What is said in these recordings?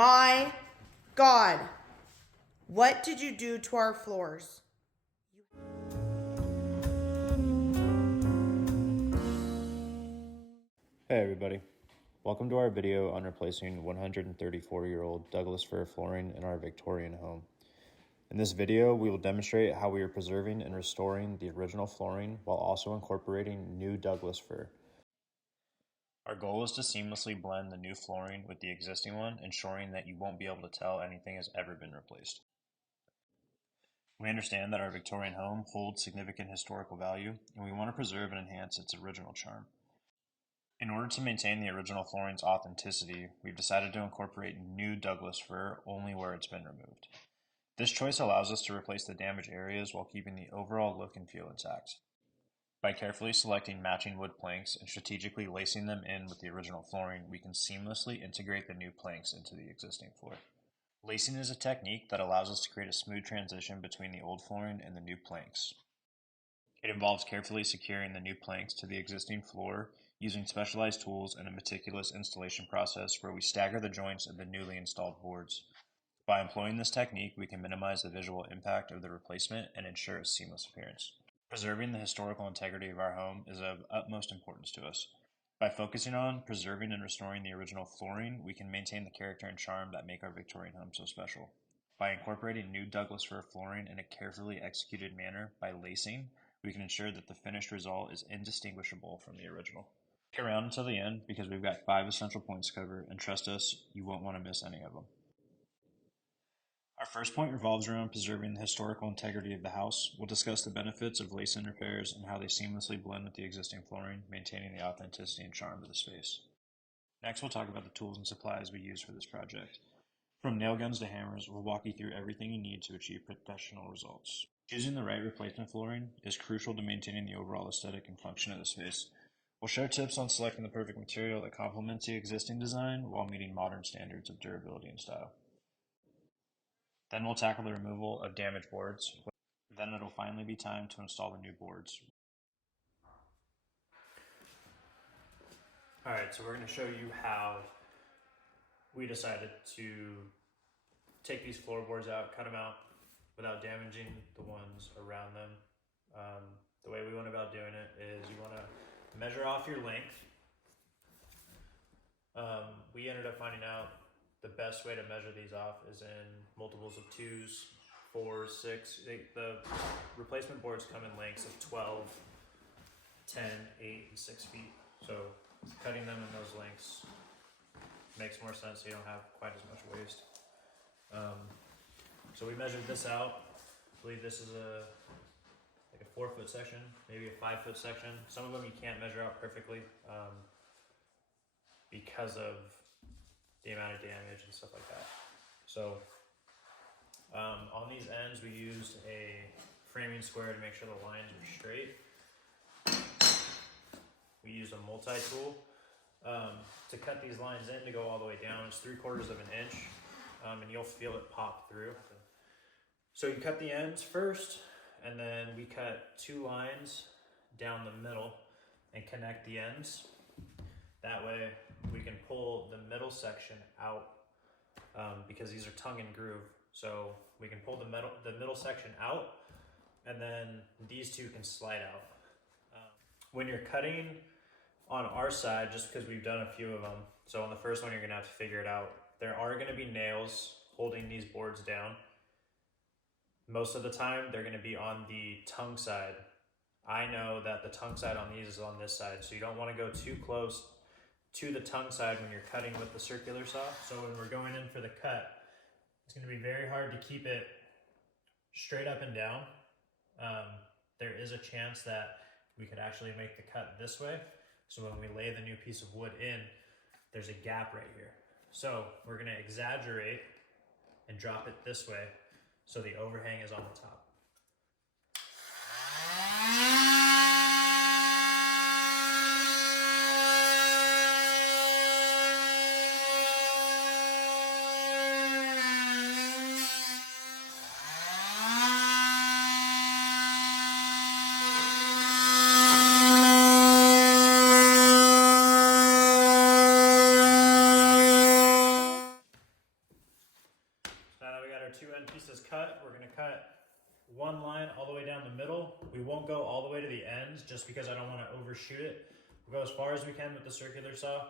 my God. What did you do to our floors? Hey everybody, welcome to our video on replacing 134-year-old Douglas fir flooring in our Victorian home. In this video, we will demonstrate how we are preserving and restoring the original flooring while also incorporating new Douglas fir. Our goal is to seamlessly blend the new flooring with the existing one, ensuring that you won't be able to tell anything has ever been replaced. We understand that our Victorian home holds significant historical value, and we want to preserve and enhance its original charm. In order to maintain the original flooring's authenticity, we've decided to incorporate new Douglas fir only where it's been removed. This choice allows us to replace the damaged areas while keeping the overall look and feel intact. By carefully selecting matching wood planks and strategically lacing them in with the original flooring, we can seamlessly integrate the new planks into the existing floor. Lacing is a technique that allows us to create a smooth transition between the old flooring and the new planks. It involves carefully securing the new planks to the existing floor using specialized tools and a meticulous installation process where we stagger the joints of the newly installed boards. By employing this technique, we can minimize the visual impact of the replacement and ensure a seamless appearance. Preserving the historical integrity of our home is of utmost importance to us. By focusing on preserving and restoring the original flooring, we can maintain the character and charm that make our Victorian home so special. By incorporating new Douglas fir flooring in a carefully executed manner by lacing, we can ensure that the finished result is indistinguishable from the original. Stick around until the end because we've got 5 essential points to cover, and trust us, you won't want to miss any of them. Our first point revolves around preserving the historical integrity of the house. We'll discuss the benefits of lacing repairs and how they seamlessly blend with the existing flooring, maintaining the authenticity and charm of the space. Next, we'll talk about the tools and supplies we use for this project. From nail guns to hammers, we'll walk you through everything you need to achieve professional results. Choosing the right replacement flooring is crucial to maintaining the overall aesthetic and function of the space. We'll share tips on selecting the perfect material that complements the existing design while meeting modern standards of durability and style. Then we'll tackle the removal of damaged boards. Then it'll finally be time to install the new boards. Alright, so we're going to show you how we decided to take these floorboards out, cut them out without damaging the ones around them. The way we went about doing it is you want to measure off your length. We ended up finding out the best way to measure these off is in multiples of 2s, 4s, 6. The replacement boards come in lengths of 12, 10, 8, and 6 feet. So cutting them in those lengths makes more sense so you don't have quite as much waste. So we measured this out. I believe this is a 4-foot section, maybe a 5-foot section. Some of them you can't measure out perfectly because of the amount of damage and stuff like that. So on these ends, we used a framing square to make sure the lines are straight. We used a multi-tool to cut these lines in to go all the way down. It's 3/4 of an inch, and you'll feel it pop through. So you cut the ends first, and then we cut 2 lines down the middle and connect the ends. That way we can pull the middle section out because these are tongue and groove. So we can pull the middle section out, and then these two can slide out. When you're cutting on our side, just because we've done a few of them, so on the first one you're gonna have to figure it out. There are gonna be nails holding these boards down. Most of the time they're gonna be on the tongue side. I know that the tongue side on these is on this side, so you don't wanna go too close to the tongue side when you're cutting with the circular saw. So when we're going in for the cut, it's going to be very hard to keep it straight up and down. There is a chance that we could actually make the cut this way. So when we lay the new piece of wood in, there's a gap right here. So we're going to exaggerate and drop it this way so the overhang is on the top. one line all the way down the middle. We won't go all the way to the ends just because I don't want to overshoot it. We'll go as far as we can with the circular saw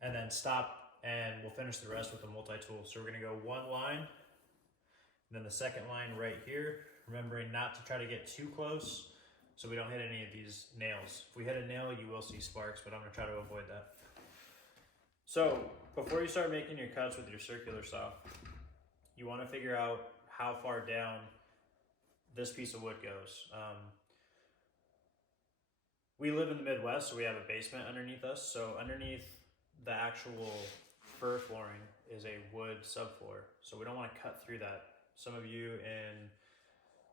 and then stop, and we'll finish the rest with the multi-tool. So we're going to go one line and then the second line right here, remembering not to try to get too close so we don't hit any of these nails. If we hit a nail, you will see sparks, but I'm going to try to avoid that. So before you start making your cuts with your circular saw, you want to figure out how far down this piece of wood goes. We live in the Midwest, so we have a basement underneath us. So underneath the actual fir flooring is a wood subfloor. So we don't want to cut through that. Some of you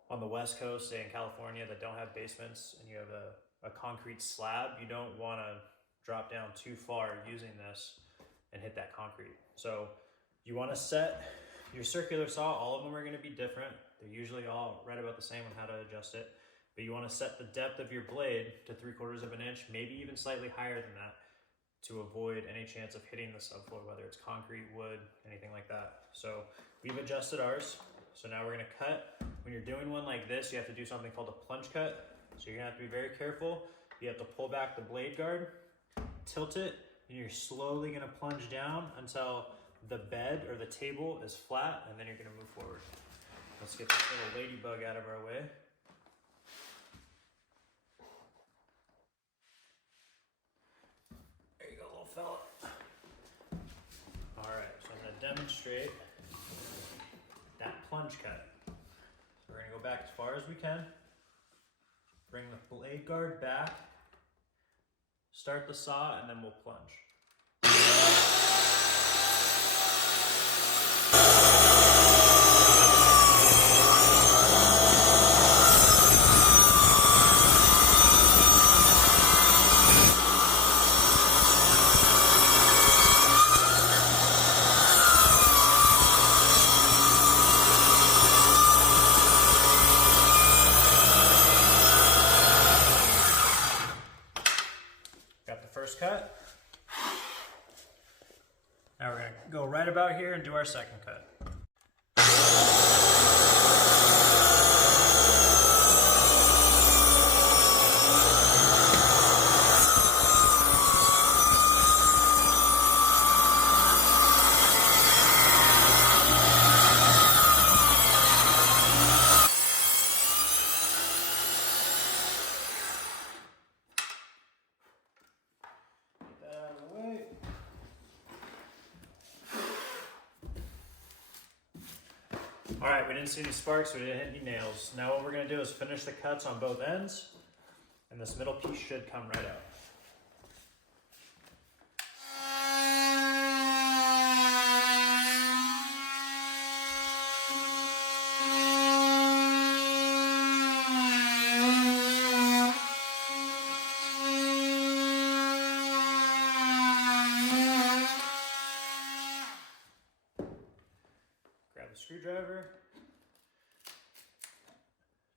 on the West Coast, say in California, that don't have basements and you have a concrete slab, you don't want to drop down too far using this and hit that concrete. So you want to set your circular saw. All of them are going to be different. They're usually all right about the same on how to adjust it. But you want to set the depth of your blade to 3/4 of an inch, maybe even slightly higher than that, to avoid any chance of hitting the subfloor, whether it's concrete, wood, anything like that. So we've adjusted ours. So now we're going to cut. When you're doing one like this, you have to do something called a plunge cut. So you're going to have to be very careful. You have to pull back the blade guard, tilt it, and you're slowly going to plunge down until the bed or the table is flat, and then you're going to move forward. Let's get this little ladybug out of our way. There you go, little fella. All right, so I'm going to demonstrate that plunge cut. So we're going to go back as far as we can. Bring the blade guard back. Start the saw, and then we'll plunge. Got the first cut. Now we're going to go right about here and do our second cut. All right, we didn't see any sparks, we didn't hit any nails. Now what we're gonna do is finish the cuts on both ends, and this middle piece should come right out. Grab a screwdriver,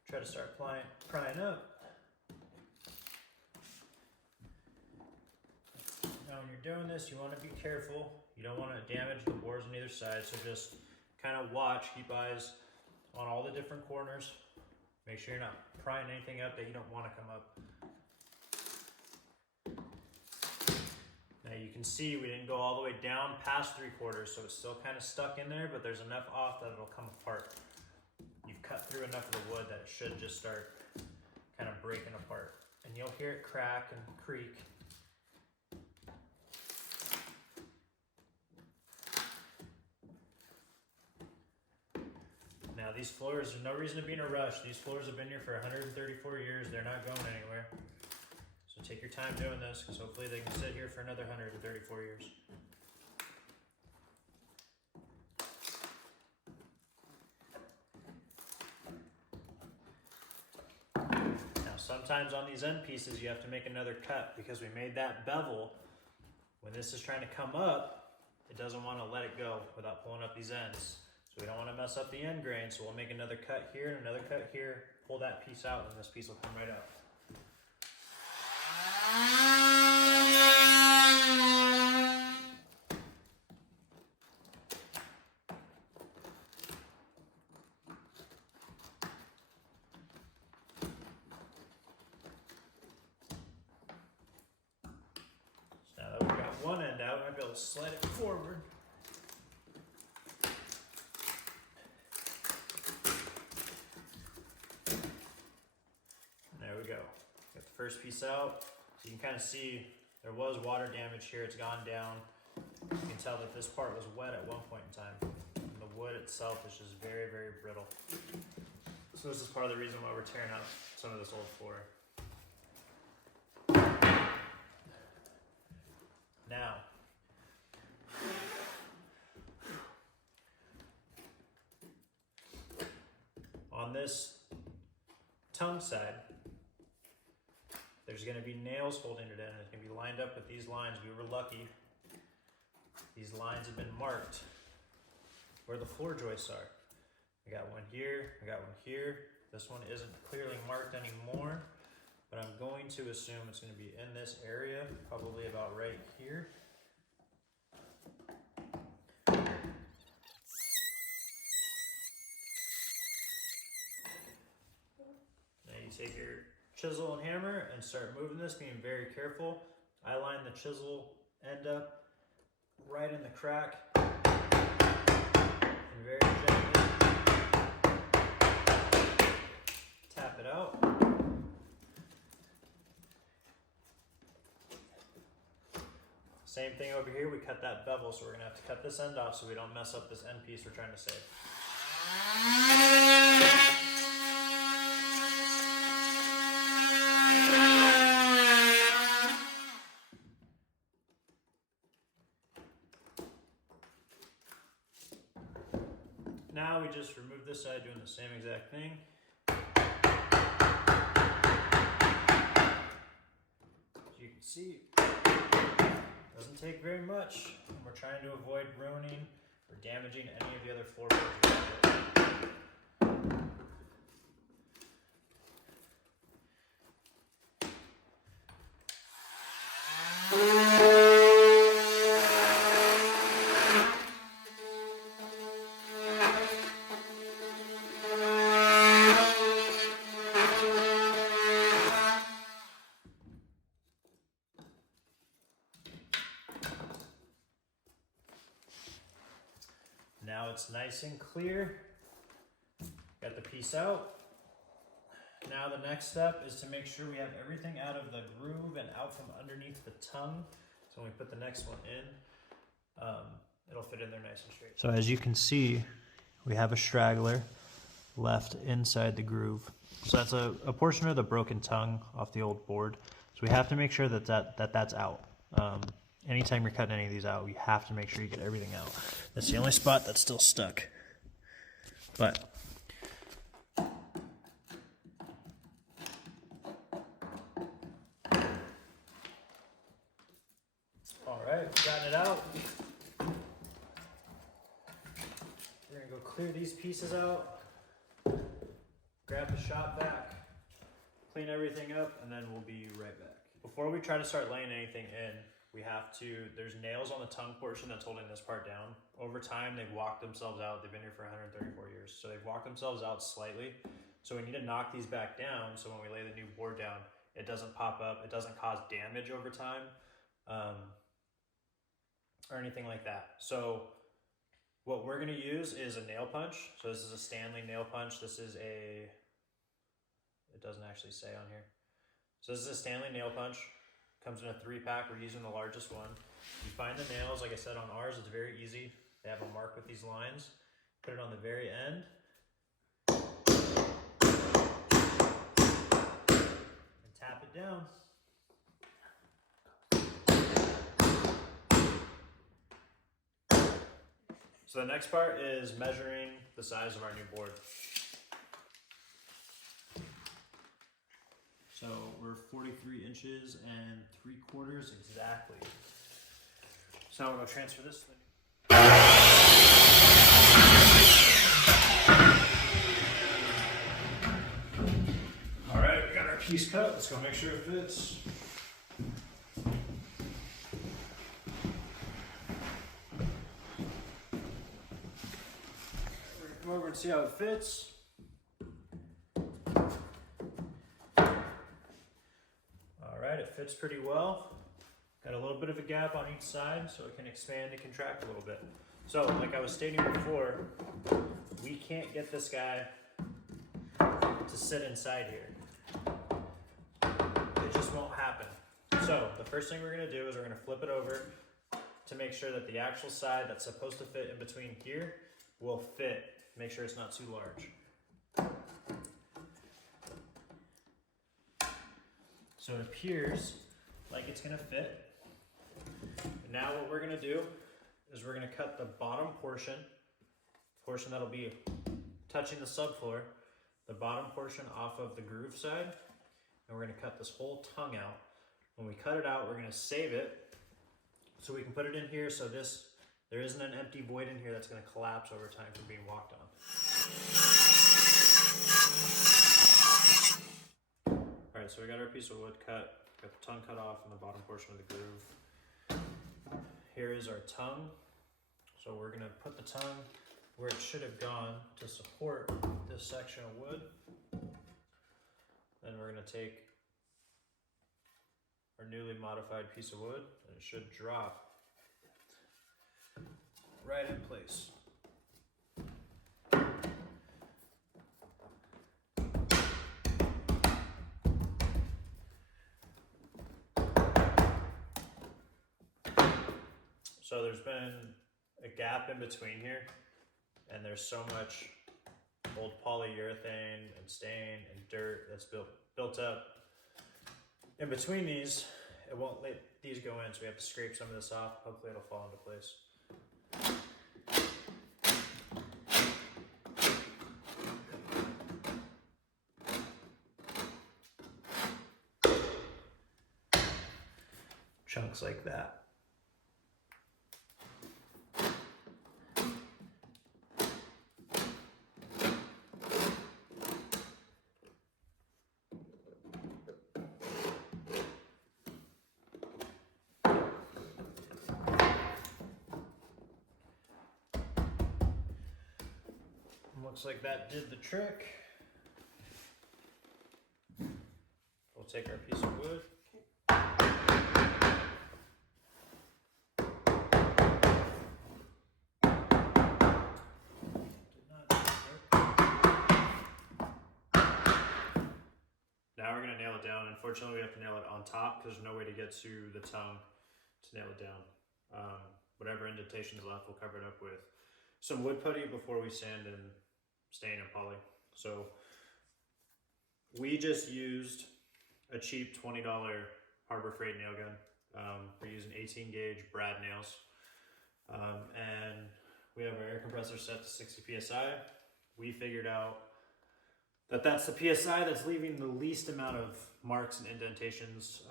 try to start prying up. Now when you're doing this, you want to be careful. You don't want to damage the boards on either side, so just kind of watch, keep eyes on all the different corners. Make sure you're not prying anything up that you don't want to come up. Now you can see we didn't go all the way down past 3/4, so it's still kind of stuck in there, but there's enough off that it'll come apart. You've cut through enough of the wood that it should just start kind of breaking apart. And you'll hear it crack and creak. Now these floors, there's no reason to be in a rush. These floors have been here for 134 years. They're not going anywhere. So take your time doing this, because hopefully they can sit here for another 134 years. Now sometimes on these end pieces you have to make another cut, because we made that bevel. When this is trying to come up, it doesn't want to let it go without pulling up these ends. So we don't want to mess up the end grain, so we'll make another cut here and another cut here, pull that piece out, and this piece will come right out. one end out, I might be able to slide it forward. There we go. Got the first piece out. So you can kind of see there was water damage here. It's gone down. You can tell that this part was wet at one point in time. And the wood itself is just very, very brittle. So this is part of the reason why we're tearing out some of this old floor. Now, on this tongue side, there's going to be nails holding it in, and it's going to be lined up with these lines. We were lucky. These lines have been marked where the floor joists are. I got one here, I got one here. This one isn't clearly marked anymore, but I'm going to assume it's going to be in this area, probably about right here. Now you take your chisel and hammer and start moving this, being very careful. I line the chisel end up right in the crack and very gently tap it out. Same thing over here, we cut that bevel, so we're gonna have to cut this end off so we don't mess up this end piece we're trying to save. Now we just remove this side doing the same exact thing. As you can see, it doesn't take very much. We're trying to avoid ruining or damaging any of the other floorboards. Now it's nice and clear. Got the piece out. Now the next step is to make sure we have everything out of the groove and out from underneath the tongue. So when we put the next one in, it'll fit in there nice and straight. So as you can see, we have a straggler left inside the groove. So that's a portion of the broken tongue off the old board. So we have to make sure that's out. Anytime you're cutting any of these out, you have to make sure you get everything out. That's the only spot that's still stuck. But all right, gotten it out. We're gonna go clear these pieces out, grab the shop vac, clean everything up, and then we'll be right back. Before we try to start laying anything in, we have to, there's nails on the tongue portion that's holding this part down. Over time, they've walked themselves out. They've been here for 134 years. So they've walked themselves out slightly. So we need to knock these back down so when we lay the new board down, it doesn't pop up, it doesn't cause damage over time, or anything like that. So what we're gonna use is a nail punch. So this is a Stanley nail punch. This is a, it doesn't actually say on here. So this is a Stanley nail punch. Comes in a 3-pack, we're using the largest one. You find the nails, like I said, on ours, it's very easy. They have a mark with these lines. Put it on the very end. And tap it down. So the next part is measuring the size of our new board. So we're 43 inches and 3/4 exactly. So I'm gonna transfer this. All right, we got our piece cut. Let's go make sure it fits. We're gonna come over and see how it fits. It fits pretty well. Got a little bit of a gap on each side so it can expand and contract a little bit. So like I was stating before, we can't get this guy to sit inside here. It just won't happen. So the first thing we're gonna do is we're gonna flip it over to make sure that the actual side that's supposed to fit in between here will fit. Make sure it's not too large. So it appears like it's gonna fit. Now what we're gonna do is we're gonna cut the bottom portion that'll be touching the subfloor, the bottom portion off of the groove side, and we're gonna cut this whole tongue out. When we cut it out, we're gonna save it so we can put it in here so there isn't an empty void in here that's gonna collapse over time from being walked on. All right, so we got our piece of wood cut, got the tongue cut off and the bottom portion of the groove. Here is our tongue. So we're gonna put the tongue where it should have gone to support this section of wood. Then we're gonna take our newly modified piece of wood and it should drop right in place. So there's been a gap in between here, and there's so much old polyurethane and stain and dirt that's built up. In between these, it won't let these go in, so we have to scrape some of this off. Hopefully it'll fall into place. Chunks like that. Looks like that did the trick. We'll take our piece of wood. Now we're going to nail it down. Unfortunately, we have to nail it on top because there's no way to get to the tongue to nail it down. Whatever indentations left, we'll cover it up with some wood putty before we sand and stain and poly. So we just used a cheap $20 Harbor Freight nail gun. We're using 18 gauge brad nails. And we have our air compressor set to 60 PSI. We figured out that that's the PSI that's leaving the least amount of marks and indentations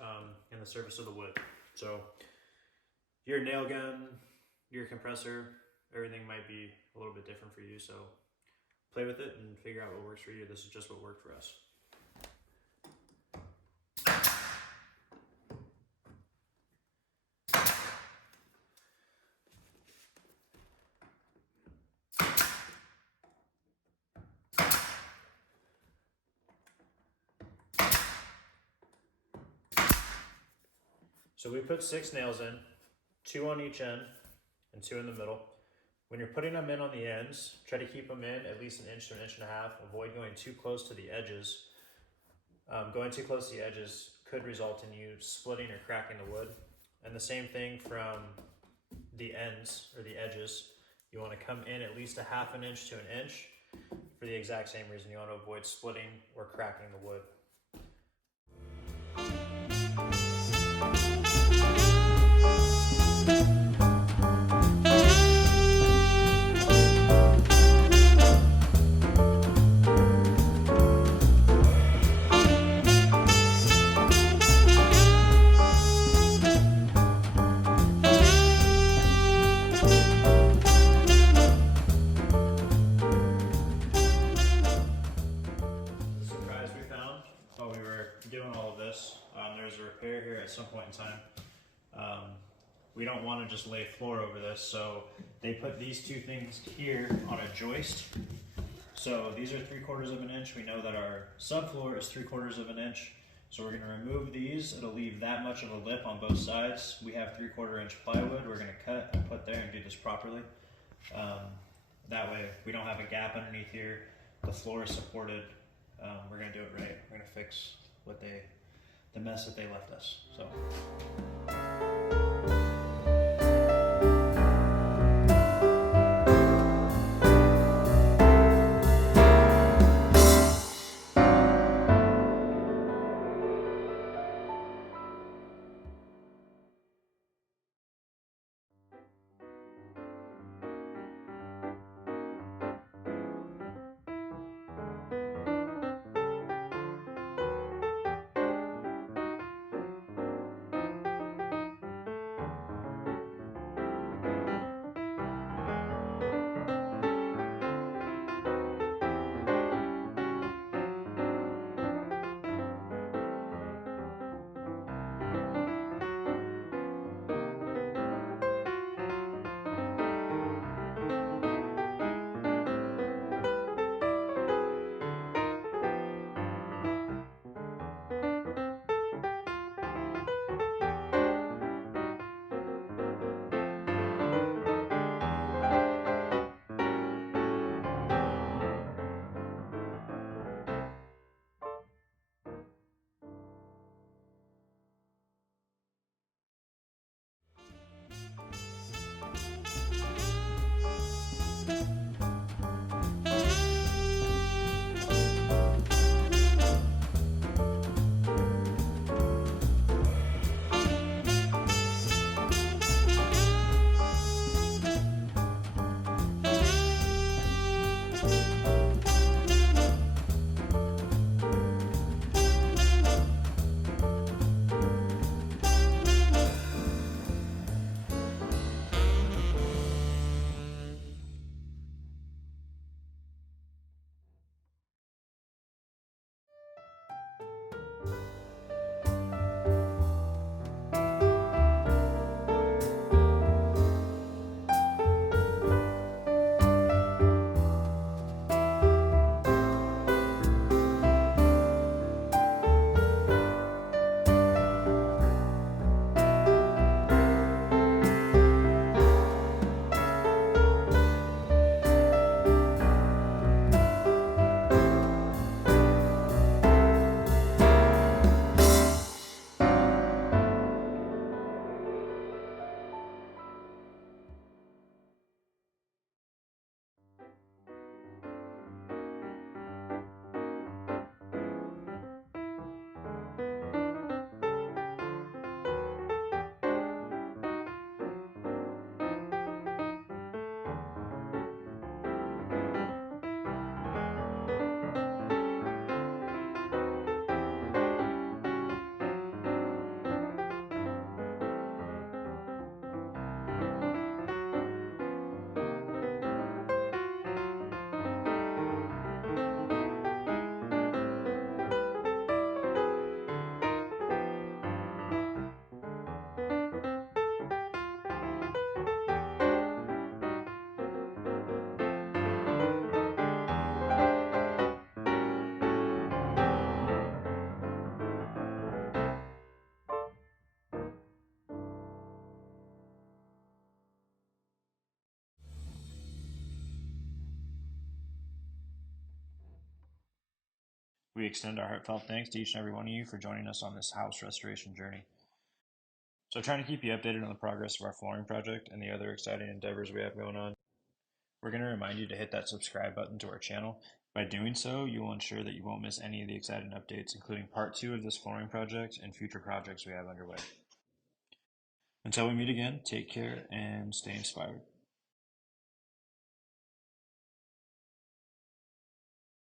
in the surface of the wood. So your nail gun, your compressor, everything might be a little bit different for you. So play with it and figure out what works for you. This is just what worked for us. So we put 6 nails in, 2 on each end and 2 in the middle. When you're putting them in on the ends, try to keep them in at least 1 inch to 1.5 inches. Avoid going too close to the edges. Going too close to the edges could result in you splitting or cracking the wood. And the same thing from the ends or the edges. You want to come in at least 1/2 inch to 1 inch for the exact same reason. You want to avoid splitting or cracking the wood. There's a repair here at some point in time. We don't want to just lay floor over this, so they put these 2 things here on a joist. So these are 3/4 of an inch. We know that our subfloor is 3/4 of an inch. So we're going to remove these. It'll leave that much of a lip on both sides. We have 3/4 inch plywood we're going to cut and put there and do this properly. That way we don't have a gap underneath here. The floor is supported. We're going to do it right. We're going to fix the mess that they left us. So. We extend our heartfelt thanks to each and every one of you for joining us on this house restoration journey. So trying to keep you updated on the progress of our flooring project and the other exciting endeavors we have going on, we're going to remind you to hit that subscribe button to our channel. By doing so, you will ensure that you won't miss any of the exciting updates, including part 2 of this flooring project and future projects we have underway. Until we meet again, take care and stay inspired.